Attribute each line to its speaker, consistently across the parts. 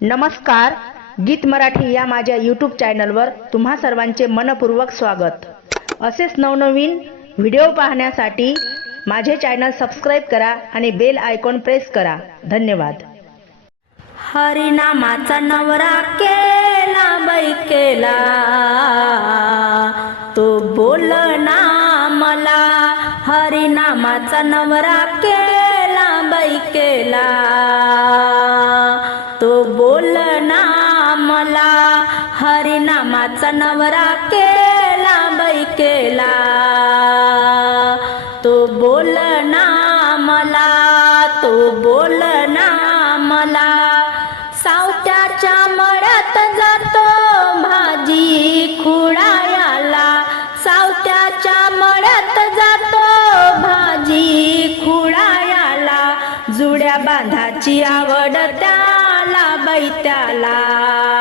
Speaker 1: नमस्कार गीत मराठी या माझ्या यूट्यूब चॅनलवर तुम्हा सर्वांचे मनपूर्वक स्वागत. असेच नवनवीन व्हिडिओ पाहण्यासाठी माझे चॅनल सबस्क्राईब करा आणि बेल आयकॉन प्रेस करा. धन्यवाद.
Speaker 2: हरिनामाचा नवरा केला बाई केला. तो बोल ना मला हरिनामाचा नवरा केला बाई केला. हरिनामाचा नवरा केला बाई केला. तो बोल ना मला तो बोल ना मला. सावत्याच्या मळ्यात जातो भाजी खुडायाला सावत्याच्या मळ्यात जातो भाजी खुडायाला जुड्या बांधाची आवड त्याला बैत्याला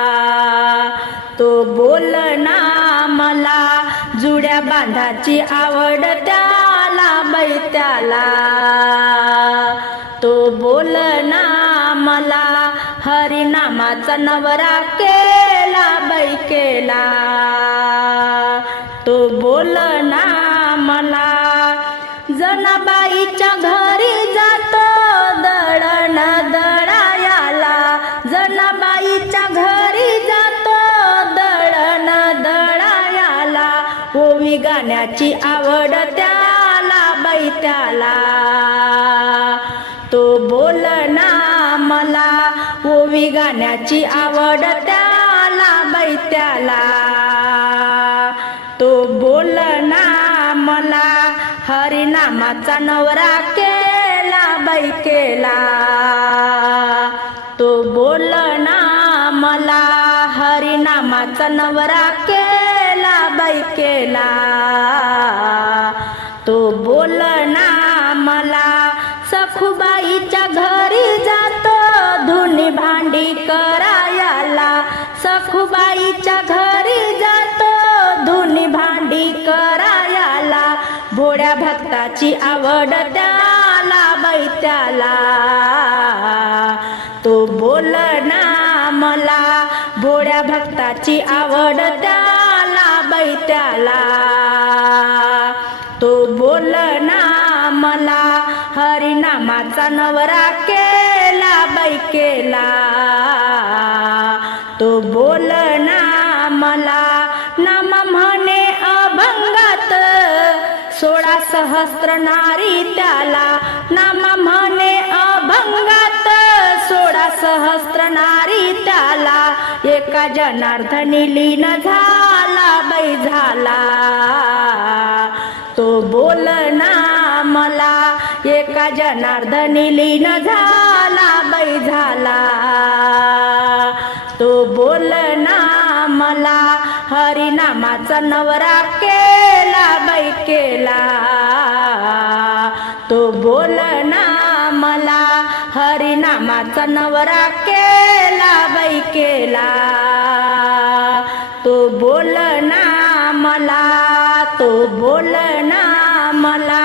Speaker 2: तो बोल ना मला. जुड्या बांधाची आवड त्याला बैत्याला त्याला. तो बोल ना मला. हरिनामाचा नवरा केला बैकेला केला. तो बोल ना ओवी गाण्याची आवड त्याला बैत्याला तो बोल ना मला ओवी गाण्याची आवड त्याला बैत्याला तो बोल ना मला हरिनामाचा नवरा केला बाई केला. तो बोल ना मला हरिनामाचा नवरा केला. बाई केला. तो बोल ना मला सखुबाईच्या घरी जातो धुनी भांडी करायला. सखुबाईच्या घरी जातो धुनी भांडी करायला. भोळ्या भक्ताची आवड त्याला बैत्याला तो बोल ना मला भोळ्या भक्ताची आवड त्या बाई तो बोल ना मला हरिनामाचा नवरा केला बाई केला तो बोल ना मला नाम म्हणे अभंगात। सोळा सहस्र नारी त्याला नाम म्हणे अभंगात। सोळा सहस्र नारी त्याला एका जनार्दनी लीन झाला। बाई झाला. तो बोल ना मला एका जनार्दनी लीन झाला बाई झाला. तो बोल ना मला हरिनामाचा नवरा केला बाई केला. तो बोल ना मला हरिनामाचा नवरा केला बाई केला. तो बोल ना मला तो बोल ना मला.